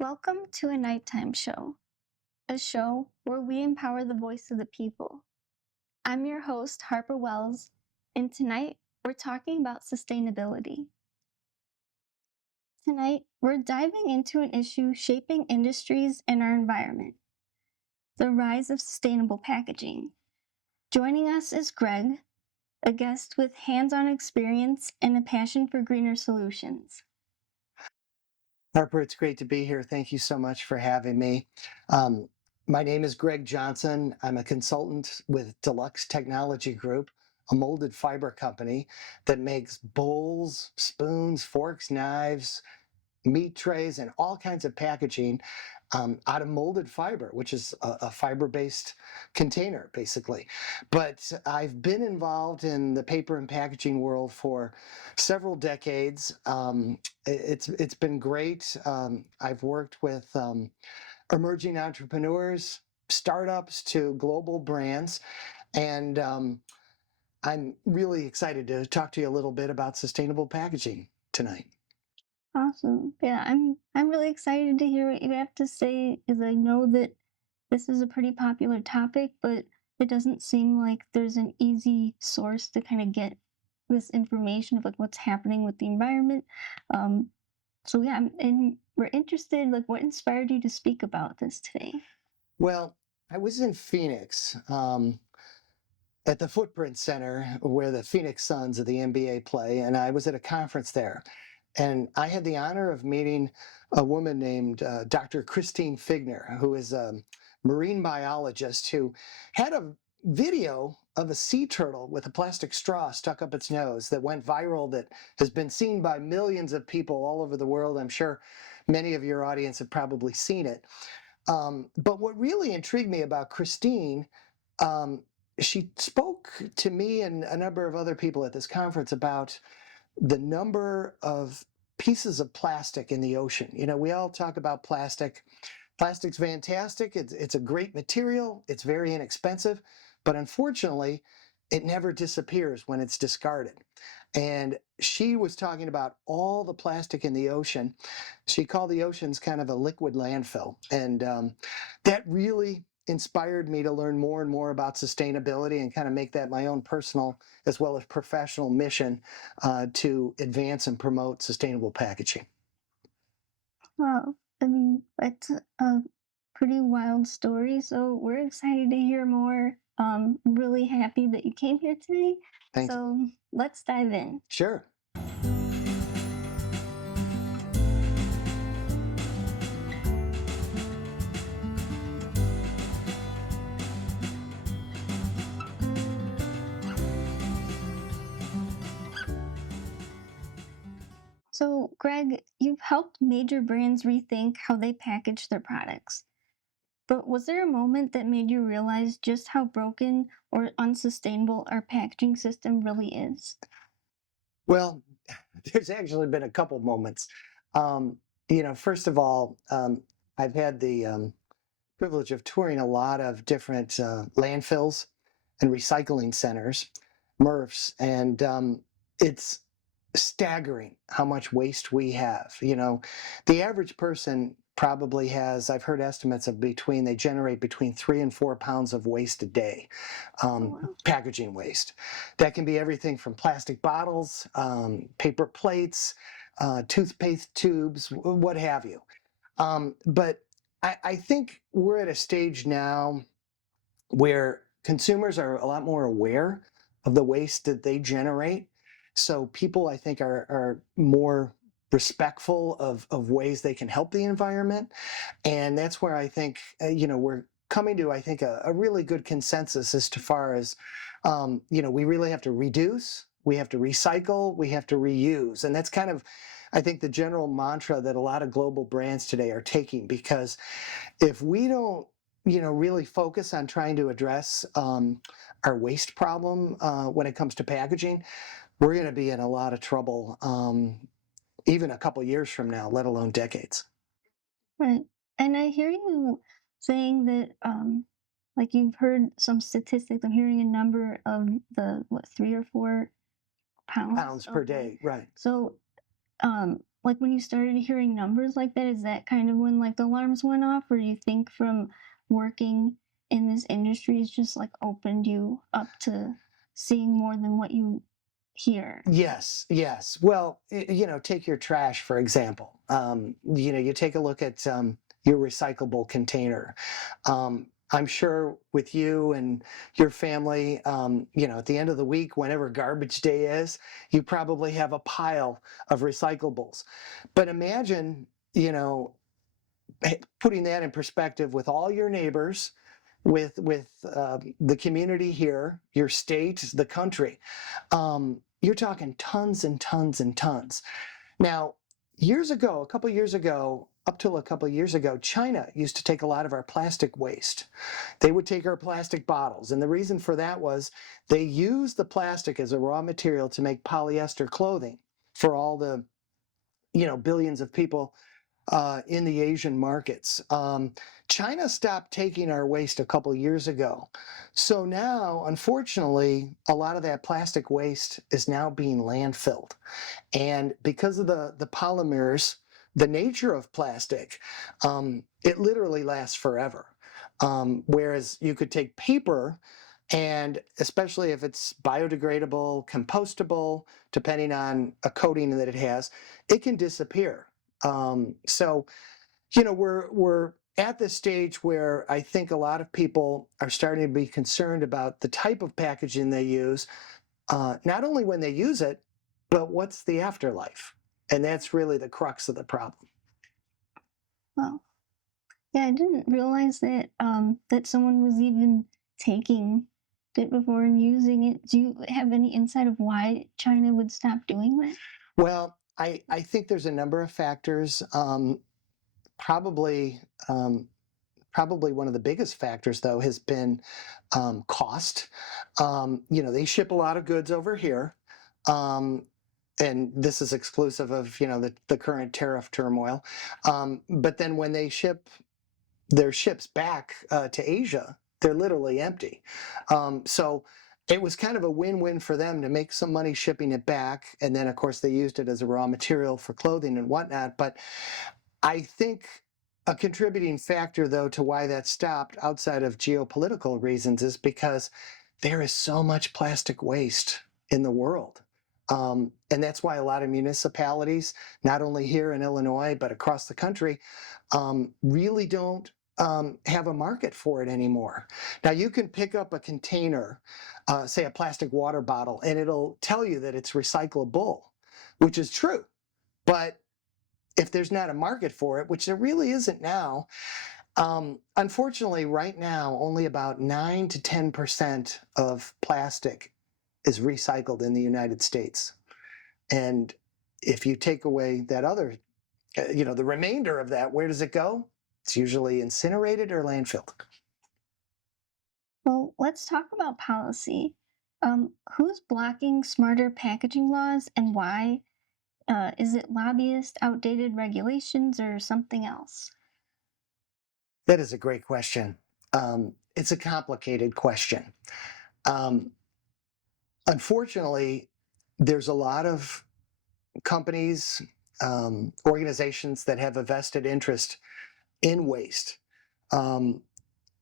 Welcome to a nighttime show, a show where we empower the voice of the people. I'm your host, Harper Wells, and tonight we're talking about sustainability. Tonight, we're diving into an issue shaping industries and our environment, the rise of sustainable packaging. Joining us is Greg, a guest with hands-on experience and a passion for greener solutions. Harper, it's great to be here. Thank you so much for having me. Um, my name is Greg Johnson. I'm a consultant with Deluxe Technology Group, a molded fiber company that makes bowls, spoons, forks, knives, meat trays, and all kinds of packaging out of molded fiber, which is a fiber-based container, basically. But I've been involved in the paper and packaging world for several decades. It's been great. I've worked with emerging entrepreneurs, startups to global brands, and I'm really excited to talk to you a little bit about sustainable packaging tonight. Awesome. Yeah, I'm really excited to hear what you have to say because I know that this is a pretty popular topic, but it doesn't seem like there's an easy source to kind of get this information of like what's happening with the environment. Um, so yeah, and we're interested, like what inspired you to speak about this today? Well, I was in Phoenix at the Footprint Center where the Phoenix Suns of the NBA play, and I was at a conference there. And I had the honor of meeting a woman named Dr. Christine Figner, who is a marine biologist who had a video of a sea turtle with a plastic straw stuck up its nose that went viral, that has been seen by millions of people all over the world. I'm sure many of your audience have probably seen it. But what really intrigued me about Christine, um, she spoke to me and a number of other people at this conference about the number of pieces of plastic in the ocean. You know, we all talk about plastic. Plastic's fantastic. It's a great material. It's very inexpensive, but unfortunately, it never disappears when it's discarded. And she was talking about all the plastic in the ocean. She called the oceans kind of a liquid landfill. And that really inspired me to learn more and more about sustainability and kind of make that my own personal as well as professional mission to advance and promote sustainable packaging. Wow, I mean, it's a pretty wild story, so we're excited to hear more. Really happy that you came here today. Thanks. So let's dive in. Sure. So, Greg, you've helped major brands rethink how they package their products. But was there a moment that made you realize just how broken or unsustainable our packaging system really is? Well, there's actually been a couple moments. Um, first of all, I've had the privilege of touring a lot of different landfills and recycling centers, MRFs, and it's staggering how much waste we have. You know, the average person probably has, I've heard estimates of they generate between 3 and 4 pounds of waste a day, Oh, wow. packaging waste. That can be everything from plastic bottles, paper plates, toothpaste tubes, what have you. But I think we're at a stage now where consumers are a lot more aware of the waste that they generate. So people, I think, are more respectful of ways they can help the environment. And that's where I think, we're coming to, I think, a really good consensus as to far as, we really have to reduce, we have to recycle, we have to reuse. And that's kind of, I think, the general mantra that a lot of global brands today are taking, because if we don't really focus on trying to address our waste problem when it comes to packaging, we're going to be in a lot of trouble even a couple years from now, let alone decades. Right. And I hear you saying that, like you've heard some statistics. I'm hearing a number of the, what, 3 or 4 pounds Pounds of per day, right. So, like when you started hearing numbers like that, is that kind of when like the alarms went off, or do you think from working in this industry has just like opened you up to seeing more than what you hear? Yes, yes. Well, take your trash, for example. You take a look at your recyclable container. I'm sure with you and your family, at the end of the week, whenever garbage day is, you probably have a pile of recyclables. But imagine, putting that in perspective with all your neighbors, with the community here, your state, the country. You're talking tons and tons and tons. Now, years ago, a couple years ago, up till a couple years ago, China used to take a lot of our plastic waste. They would take our plastic bottles, and the reason for that was they used the plastic as a raw material to make polyester clothing for all the billions of people in the Asian markets. China stopped taking our waste a couple years ago. So now, unfortunately, a lot of that plastic waste is now being landfilled. And because of the polymers, the nature of plastic, it literally lasts forever. Whereas you could take paper, and especially if it's biodegradable, compostable, depending on a coating that it has, it can disappear. So, we're at this stage where I think a lot of people are starting to be concerned about the type of packaging they use, not only when they use it, but what's the afterlife? And that's really the crux of the problem. Well, yeah, I didn't realize that that someone was even taking it before and using it. Do you have any insight of why China would stop doing that? Well, I think there's a number of factors. Probably, um, probably one of the biggest factors, though, has been cost. They ship a lot of goods over here. Um, and this is exclusive of the current tariff turmoil. But then when they ship their ships back to Asia, they're literally empty. So it was kind of a win-win for them to make some money shipping it back, and then of course they used it as a raw material for clothing and whatnot. But I think a contributing factor, though, to why that stopped outside of geopolitical reasons is because there is so much plastic waste in the world. And that's why a lot of municipalities, not only here in Illinois, but across the country, really don't have a market for it anymore. Now, you can pick up a container, say a plastic water bottle, and it'll tell you that it's recyclable, which is true. But if there's not a market for it, which there really isn't now, unfortunately, right now, only about 9 to 10% of plastic is recycled in the United States. And if you take away that other, the remainder of that, where does it go? It's usually incinerated or landfilled. Well, let's talk about policy. Who's blocking smarter packaging laws and why? Is it lobbyists, outdated regulations, or something else? That is a great question. It's a complicated question. Um, Unfortunately, there's a lot of companies, organizations that have a vested interest in waste. Um,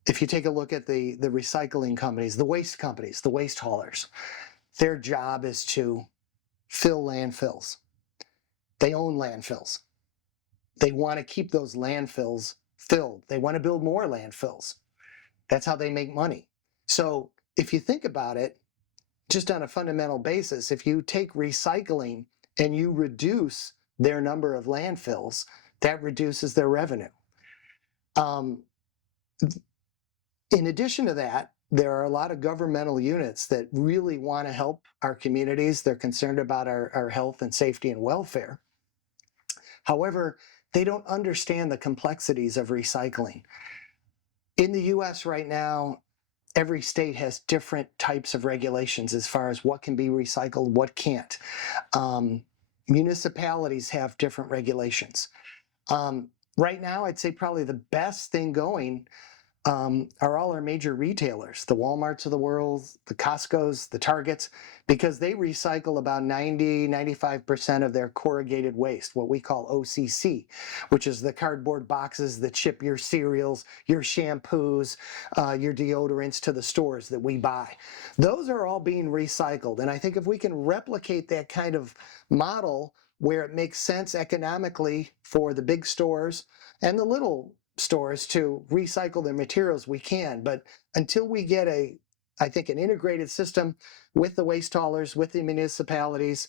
if you take a look at the recycling companies, the waste companies, the waste haulers, their job is to fill landfills. They own landfills. They want to keep those landfills filled. They want to build more landfills. That's how they make money. So if you think about it, just on a fundamental basis, if you take recycling and you reduce their number of landfills, that reduces their revenue. Um, in addition to that, there are a lot of governmental units that really want to help our communities. They're concerned about our health and safety and welfare. However, they don't understand the complexities of recycling. In the US right now, every state has different types of regulations as far as what can be recycled, what can't. Um, Municipalities have different regulations. Right now, I'd say probably the best thing going are all our major retailers, the Walmarts of the world, the Costco's, the Targets, because they recycle about 95% of their corrugated waste, what we call OCC, which is the cardboard boxes that ship your cereals, your shampoos, your deodorants to the stores that we buy. Those are all being recycled. And I think if we can replicate that kind of model where it makes sense economically for the big stores and the little stores to recycle their materials, we can. But until we get I think, an integrated system with the waste haulers, with the municipalities,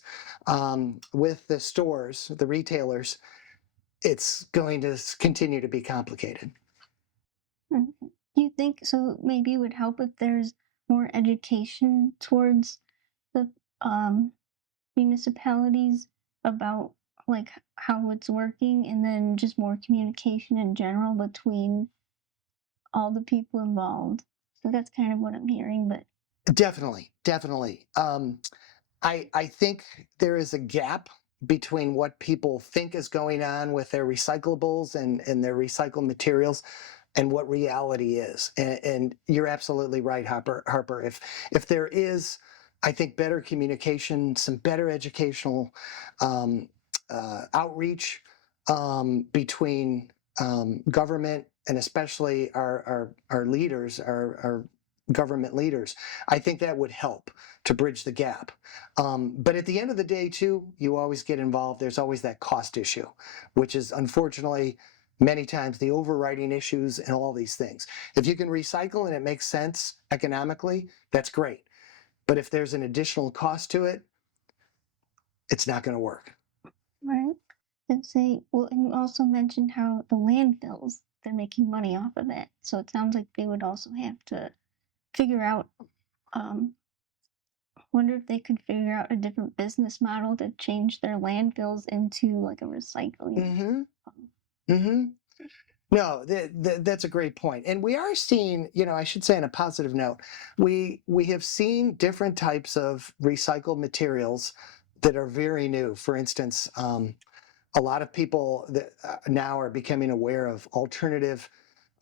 with the stores, the retailers, it's going to continue to be complicated. Mhm. Do you think so? Maybe it would help if there's more education towards the municipalities about like how it's working, and then just more communication in general between all the people involved. So that's kind of what I'm hearing, but Definitely, definitely. I think there is a gap between what people think is going on with their recyclables and their recycled materials and what reality is. And you're absolutely right, Harper. If there is, I think, better communication, some better educational um, outreach between government and especially our leaders, our government leaders, I think that would help to bridge the gap. But at the end of the day, too, you always get involved. There's always that cost issue, which is unfortunately many times the overriding issues and all these things. If you can recycle and it makes sense economically, that's great. But if there's an additional cost to it, it's not going to work. right. And say, well, and you also mentioned how the landfills, they're making money off of it. So it sounds like they would also have to figure out, um, wonder if they could figure out a different business model to change their landfills into like a recycling. Mm-hmm. Um, Mm-hmm. No, that's a great point. And we are seeing, I should say on a positive note, we have seen different types of recycled materials that are very new. For instance, a lot of people that now are becoming aware of alternative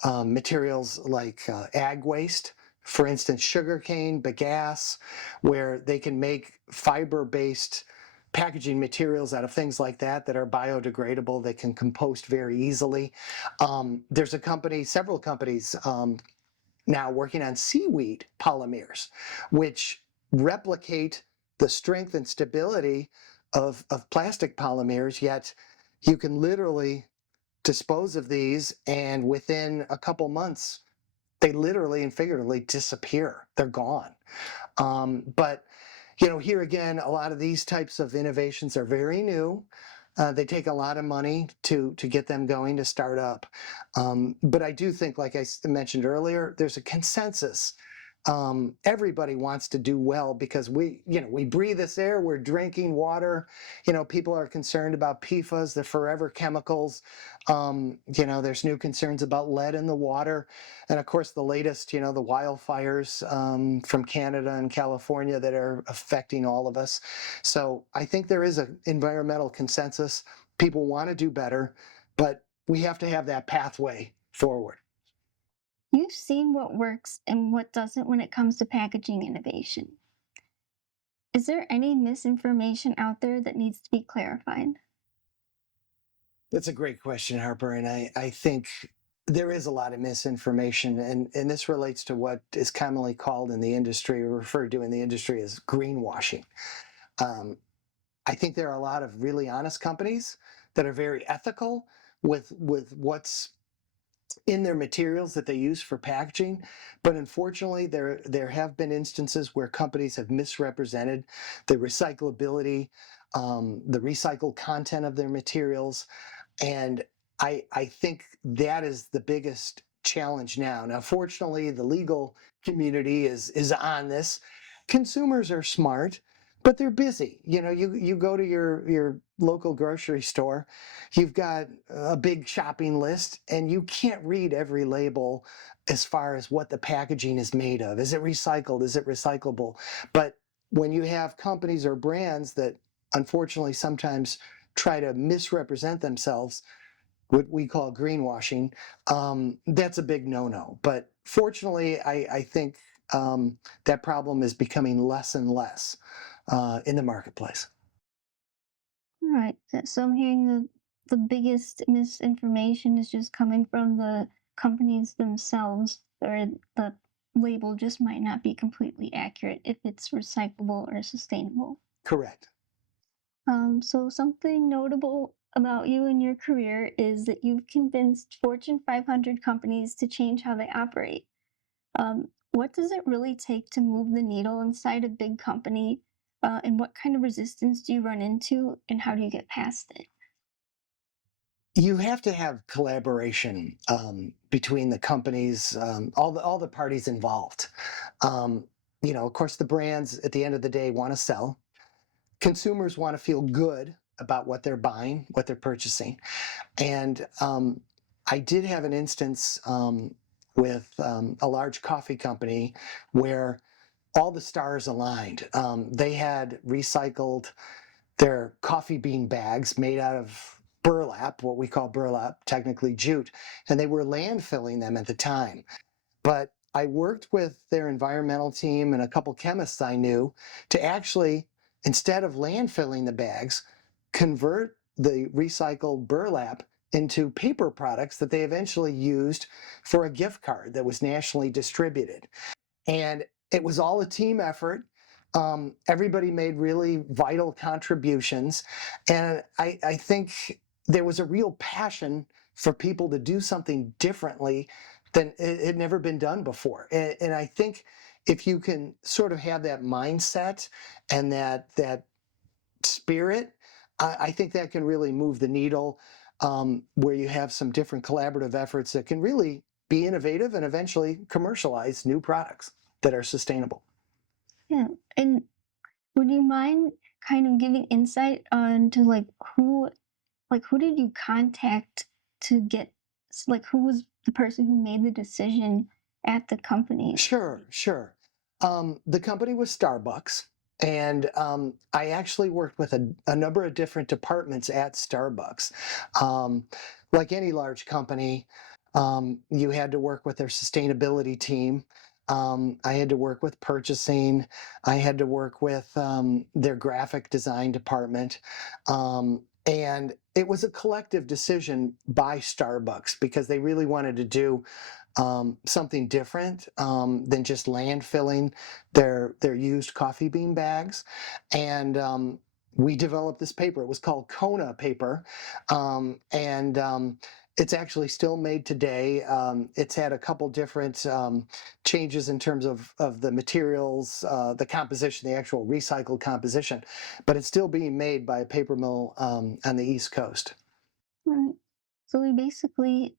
materials like ag waste, for instance, sugarcane, bagasse, where they can make fiber-based packaging materials out of things like that are biodegradable. They can compost very easily. There's several companies now working on seaweed polymers, which replicate the strength and stability of plastic polymers, yet you can literally dispose of these, and within a couple months, they literally and figuratively disappear. They're gone. But here again, a lot of these types of innovations are very new. They take a lot of money to get them going to start up. But I do think, like I mentioned earlier, there's a consensus. Everybody wants to do well because we breathe this air, we're drinking water. People are concerned about PFAS, the forever chemicals. There's new concerns about lead in the water. And of course, the latest, the wildfires from Canada and California that are affecting all of us. So I think there is an environmental consensus. People want to do better, but we have to have that pathway forward. you've seen what works and what doesn't when it comes to packaging innovation. Is there any misinformation out there that needs to be clarified? That's a great question, Harper. And I think there is a lot of misinformation. And this relates to what is commonly called in the industry, or referred to in the industry as greenwashing. Um, I think there are a lot of really honest companies that are very ethical with what's in their materials that they use for packaging. But unfortunately, there have been instances where companies have misrepresented the recyclability, the recycled content of their materials. And I think that is the biggest challenge now. Now, fortunately, the legal community is on this. Consumers are smart, but they're busy. You go to your local grocery store, you've got a big shopping list, and you can't read every label as far as what the packaging is made of. Is it recycled? Is it recyclable? But when you have companies or brands that unfortunately sometimes try to misrepresent themselves, what we call greenwashing, that's a big no-no. But fortunately, I think that problem is becoming less and less in the marketplace. All right. So I'm hearing the biggest misinformation is just coming from the companies themselves, or the label just might not be completely accurate if it's recyclable or sustainable. Correct. So something notable about you and your career is that you've convinced Fortune 500 companies to change how they operate. What does it really take to move the needle inside a big company? And what kind of resistance do you run into, and how do you get past it? You have to have collaboration between the companies, all the parties involved. Um, of course, the brands at the end of the day want to sell. Consumers want to feel good about what they're buying, what they're purchasing. And I did have an instance with a large coffee company where all the stars aligned. They had recycled their coffee bean bags made out of burlap, what we call burlap, technically jute, and they were landfilling them at the time. But I worked with their environmental team and a couple chemists I knew to actually, instead of landfilling the bags, convert the recycled burlap into paper products that they eventually used for a gift card that was nationally distributed. And it was all a team effort. Everybody made really vital contributions. And I think there was a real passion for people to do something differently than it had never been done before. And I think if you can sort of have that mindset and that spirit, I think that can really move the needle, where you have some different collaborative efforts that can really be innovative and eventually commercialize new products that are sustainable. Yeah. And would you mind kind of giving insight on to who did you contact to get who was the person who made the decision at the company? Sure, sure. The company was Starbucks, and I actually worked with a number of different departments at Starbucks. Um, like any large company, you had to work with their sustainability team. I had to work with purchasing. I had to work with their graphic design department. And it was a collective decision by Starbucks because they really wanted to do something different than just landfilling their used coffee bean bags. And we developed this paper. It was called Kona paper, and it's actually still made today. It's had a couple different changes in terms of the materials, the composition, the actual recycled composition, but it's still being made by a paper mill on the East Coast. Right. So we basically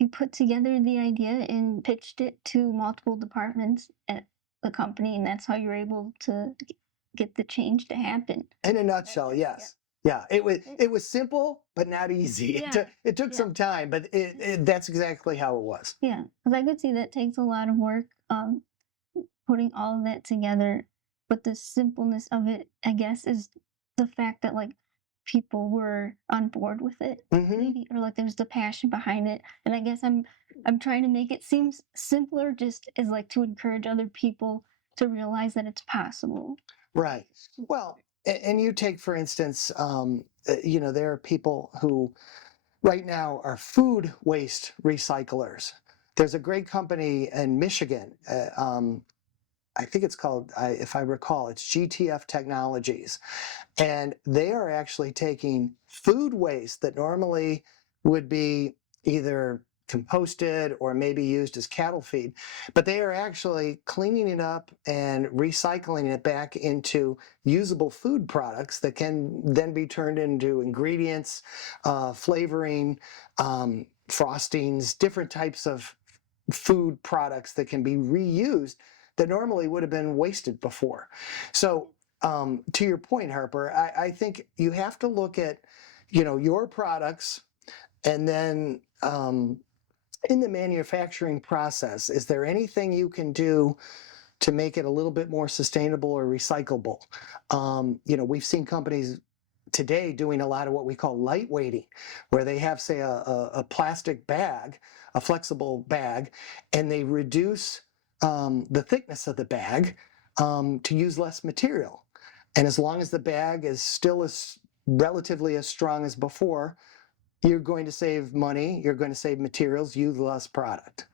you put together the idea and pitched it to multiple departments at the company, and that's how you're able to get the change to happen. In a That, nutshell, yeah. yes. Yeah, it was It, it was simple but not easy. yeah. It took Yeah. some time, but that's exactly how it was. Yeah. Because I could see that takes a lot of work. Putting all of that together, but the simpleness of it, I guess, is the fact that people were on board with it, Hmm. maybe, or there's the passion behind it. And I guess I'm trying to make it seem simpler, just as to encourage other people to realize that it's possible. Right. Well, and you take, for instance, there are people who right now are food waste recyclers. There's a great company in Michigan. I think it's called, if I recall, it's GTF Technologies. And they are actually taking food waste that normally would be either composted or maybe used as cattle feed, but they are actually cleaning it up and recycling it back into usable food products that can then be turned into ingredients, flavoring, frostings, different types of food products that can be reused that normally would have been wasted before. So to your point, Harper, I think you have to look at, your products, and then in the manufacturing process, is there anything you can do to make it a little bit more sustainable or recyclable? We've seen companies today doing a lot of what we call lightweighting, where they have, say, a plastic bag, a flexible bag, and they reduce the thickness of the bag to use less material. And as long as the bag is still as relatively as strong as before, you're going to save money, you're going to save materials, use less product.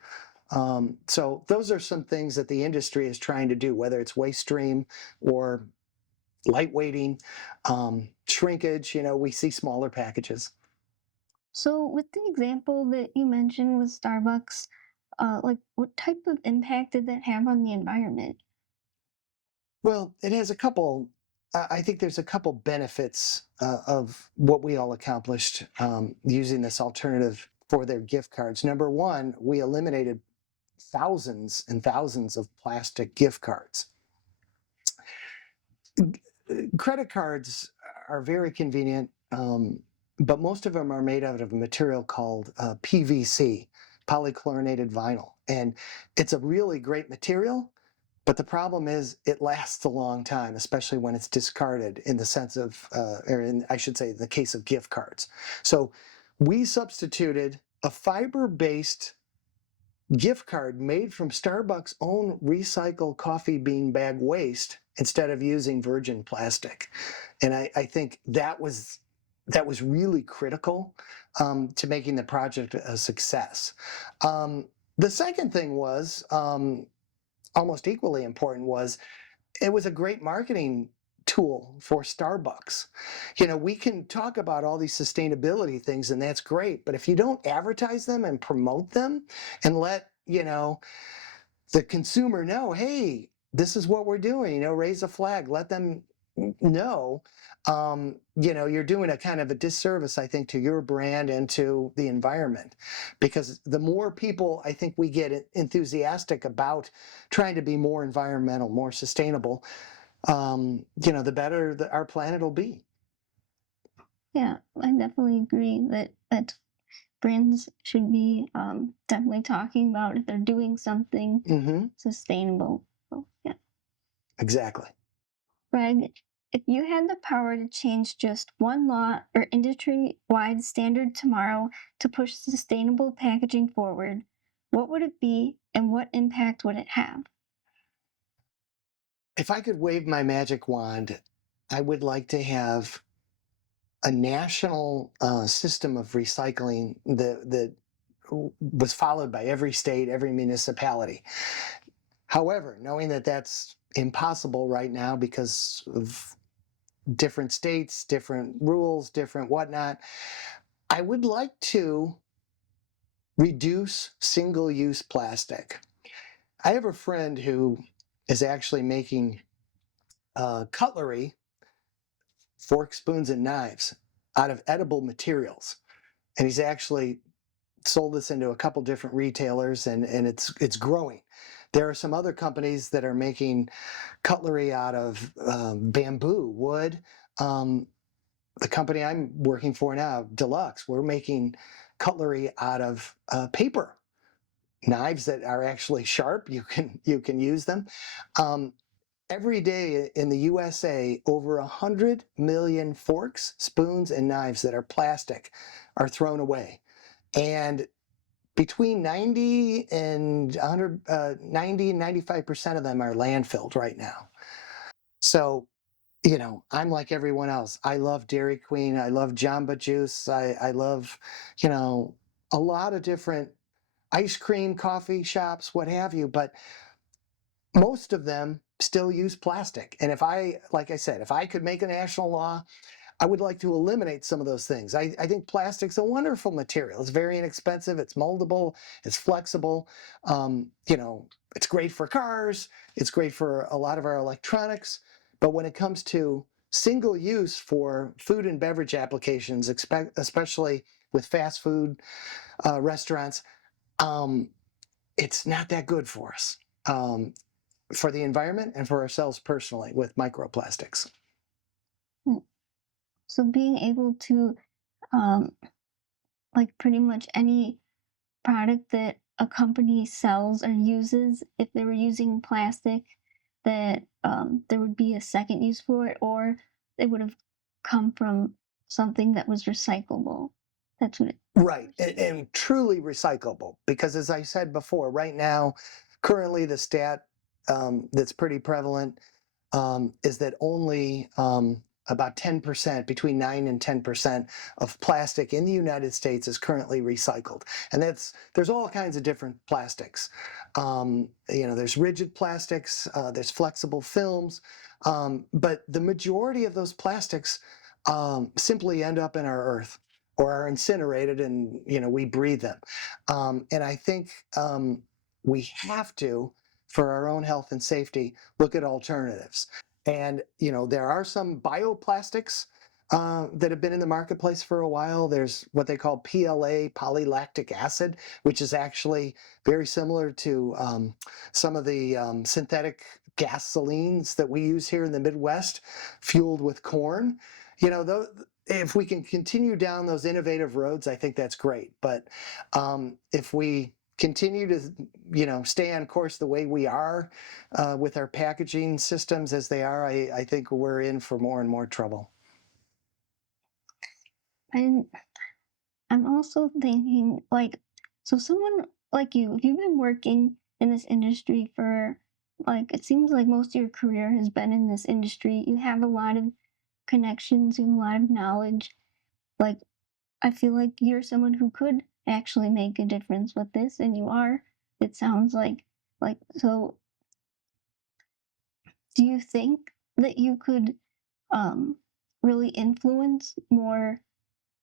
So those are some things that the industry is trying to do, whether it's waste stream or lightweighting, shrinkage. We see smaller packages. So, with the example that you mentioned with Starbucks, like what type of impact did that have on the environment? Well, it has a couple. I think there's a couple benefits of what we all accomplished using this alternative for their gift cards. Number one, we eliminated thousands and thousands of plastic gift cards. Credit cards are very convenient, but most of them are made out of a material called PVC, polychlorinated vinyl. And it's a really great material, but the problem is it lasts a long time, especially when it's discarded in the sense of, or in, I should say, in the case of gift cards. So we substituted a fiber-based gift card made from Starbucks' own recycled coffee bean bag waste instead of using virgin plastic. And I think that was really critical to making the project a success. The second thing was almost equally important was it was a great marketing tool for Starbucks. We can talk about all these sustainability things and that's great, but if you don't advertise them and promote them and let, the consumer know, hey, this is what we're doing, raise a flag, let them know, you're doing a kind of a disservice, I think, to your brand and to the environment. Because the more people, I think, we get enthusiastic about trying to be more environmental, more sustainable, the better our planet will be. Yeah, I definitely agree that brands should be definitely talking about if they're doing something Mm-hmm. sustainable. So, yeah. Exactly. Greg, if you had the power to change just one law or industry wide standard tomorrow to push sustainable packaging forward, what would it be and what impact would it have? If I could wave my magic wand, I would like to have a national system of recycling that was followed by every state, every municipality. However, knowing that that's impossible right now because of different states, different rules, different whatnot, I would like to reduce single-use plastic. I have a friend who is actually making cutlery, forks, spoons, and knives out of edible materials. And he's actually sold this into a couple different retailers, and it's growing. There are some other companies that are making cutlery out of bamboo, wood. The company I'm working for now, Deluxe, we're making cutlery out of paper, knives that are actually sharp. You can use them. Every day in the USA, over 100 million forks, spoons, and knives that are plastic are thrown away. And between 90 and 100, 90 and 95% of them are landfilled right now. So, I'm like everyone else. I love Dairy Queen. I love Jamba Juice. I love, a lot of different ice cream, coffee shops, what have you. But most of them still use plastic. And like I said, if I could make a national law, I would like to eliminate some of those things. I think plastic's a wonderful material. It's very inexpensive. It's moldable. It's flexible. It's great for cars. It's great for a lot of our electronics. But when it comes to single use for food and beverage applications, especially with fast food restaurants, it's not that good for us, for the environment and for ourselves personally with microplastics. Hmm. So being able to, um, like pretty much any product that a company sells or uses, if they were using plastic, that there would be a second use for it, or they would have come from something that was recyclable. That's what it Right, was saying. and truly recyclable, because as I said before, right now, currently the stat that's pretty prevalent is that only about 10%, between 9 and 10% of plastic in the United States is currently recycled. And there's all kinds of different plastics. There's rigid plastics, there's flexible films, but the majority of those plastics simply end up in our earth or are incinerated, and we breathe them. And I think we have to, for our own health and safety, look at alternatives. And there are some bioplastics that have been in the marketplace for a while. There's what they call PLA, polylactic acid, which is actually very similar to some of the synthetic gasolines that we use here in the Midwest, fueled with corn. If we can continue down those innovative roads, I think that's great. But if we continue to, stay on course the way we are with our packaging systems as they are, I think we're in for more and more trouble. And I'm also thinking, like, so someone like you, if you've been working in this industry for, like, it seems like most of your career has been in this industry, you have a lot of connections, you have a lot of knowledge. Like, I feel like you're someone who could actually make a difference with this, and you are. It sounds so. Do you think that you could um, really influence more,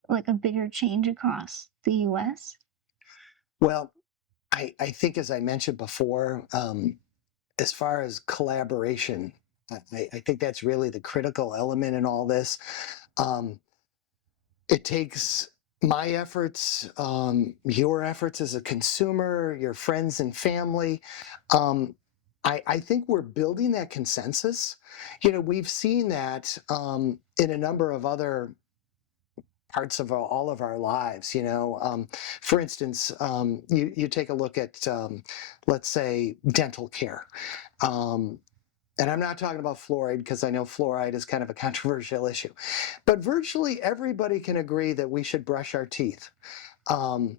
like a bigger change across the U.S.? Well, I think, as I mentioned before, as far as collaboration, I think that's really the critical element in all this. Um, it takes my efforts, your efforts as a consumer, your friends and family. Um, I think we're building that consensus. We've seen that in a number of other parts of all of our lives. For instance, you take a look at, let's say, dental care. Um, and I'm not talking about fluoride, because I know fluoride is kind of a controversial issue. But virtually everybody can agree that we should brush our teeth. Um,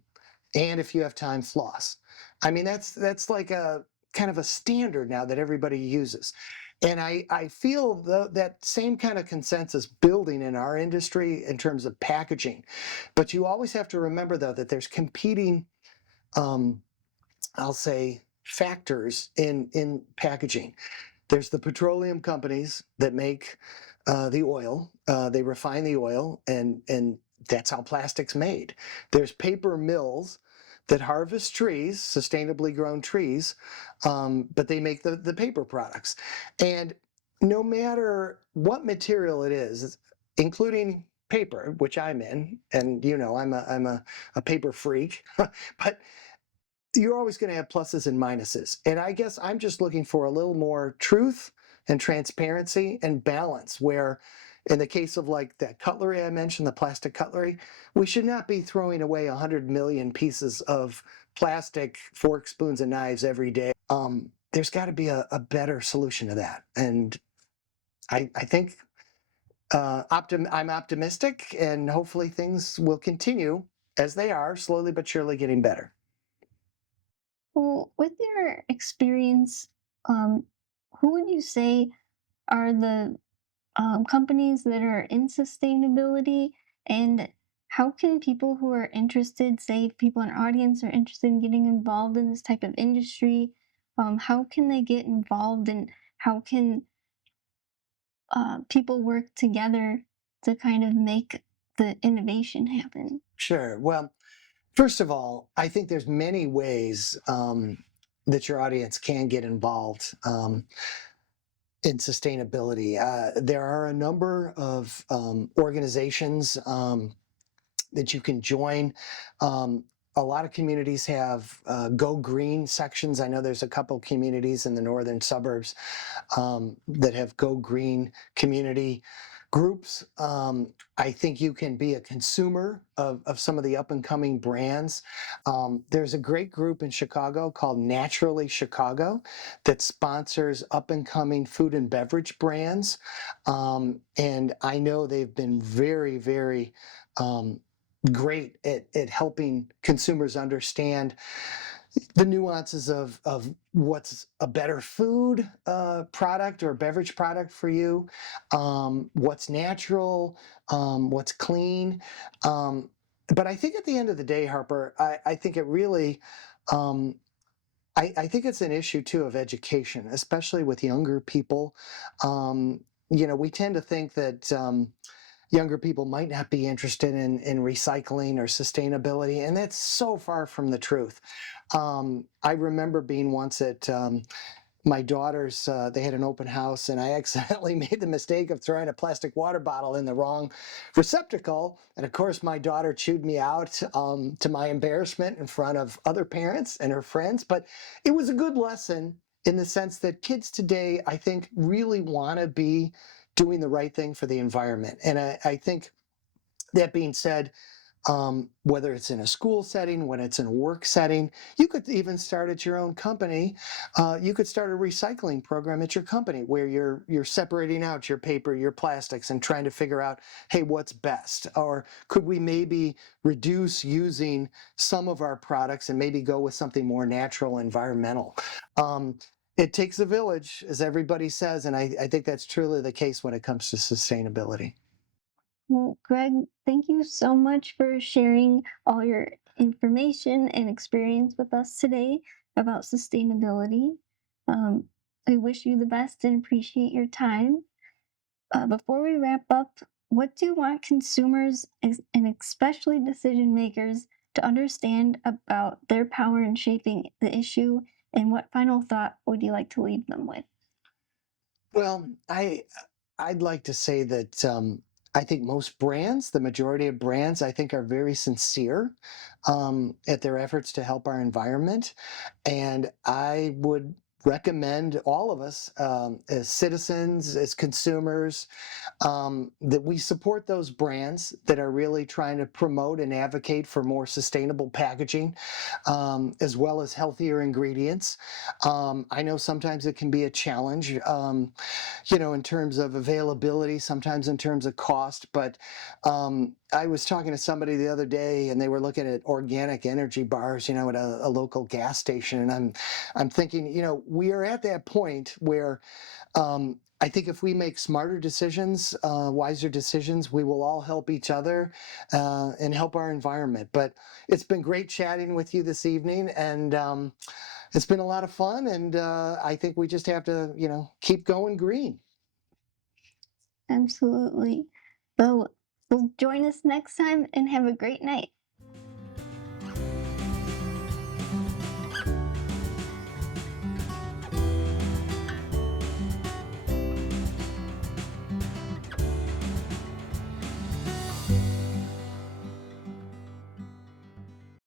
and if you have time, floss. I mean, that's like a kind of a standard now that everybody uses. And I feel that same kind of consensus building in our industry in terms of packaging. But you always have to remember, though, that there's competing, um, I'll say, factors in packaging. There's the petroleum companies that make the oil. They refine the oil, and that's how plastic's made. There's paper mills that harvest trees, sustainably grown trees, but they make the paper products. And no matter what material it is, including paper, which I'm in, and I'm a paper freak, but you're always going to have pluses and minuses. And I guess I'm just looking for a little more truth and transparency and balance, where in the case of like that cutlery I mentioned, the plastic cutlery, we should not be throwing away 100 million pieces of plastic forks, spoons, and knives every day. There's got to be a better solution to that. And I think I'm optimistic, and hopefully things will continue as they are, slowly but surely getting better. Well, with your experience, um, who would you say are the companies that are in sustainability, and how can people who are interested, say if people in our audience are interested in getting involved in this type of industry, how can they get involved, and how can people work together to kind of make the innovation happen? Sure. Well, first of all, I think there's many ways that your audience can get involved in sustainability. There are a number of organizations that you can join. Um, a lot of communities have Go Green sections. I know there's a couple communities in the northern suburbs that have Go Green community groups. I think you can be a consumer of some of the up and coming brands. There's a great group in Chicago called Naturally Chicago that sponsors up and coming food and beverage brands. And I know they've been very, very great at helping consumers understand the nuances of what's a better food product or beverage product for you, what's natural, what's clean. Um, but I think at the end of the day, Harper, I think it really, um, I think it's an issue too of education, especially with younger people. Um, we tend to think that younger people might not be interested in recycling or sustainability, and that's so far from the truth. I remember being once at my daughter's, they had an open house, and I accidentally made the mistake of throwing a plastic water bottle in the wrong receptacle. And of course, my daughter chewed me out to my embarrassment in front of other parents and her friends. But it was a good lesson in the sense that kids today, I think, really want to be doing the right thing for the environment. And I think that being said, whether it's in a school setting, when it's in a work setting, you could even start at your own company. You could start a recycling program at your company where you're separating out your paper, your plastics, and trying to figure out, hey, what's best? Or could we maybe reduce using some of our products and maybe go with something more natural, environmental? It takes a village, as everybody says, and I think that's truly the case when it comes to sustainability. Well, Greg, thank you so much for sharing all your information and experience with us today about sustainability. Um, I wish you the best and appreciate your time. Before we wrap up, what do you want consumers and especially decision makers to understand about their power in shaping the issue? And what final thought would you like to leave them with? Well, I'd like to say that I think most brands, the majority of brands, I think are very sincere at their efforts to help our environment, and I would recommend all of us as citizens, as consumers, that we support those brands that are really trying to promote and advocate for more sustainable packaging, as well as healthier ingredients. I know sometimes it can be a challenge, in terms of availability, sometimes in terms of cost, but I was talking to somebody the other day and they were looking at organic energy bars, at a local gas station. And I'm thinking, we are at that point where I think if we make smarter decisions, wiser decisions, we will all help each other and help our environment. But it's been great chatting with you this evening, and it's been a lot of fun. And I think we just have to, keep going green. Absolutely. Well, join us next time and have a great night.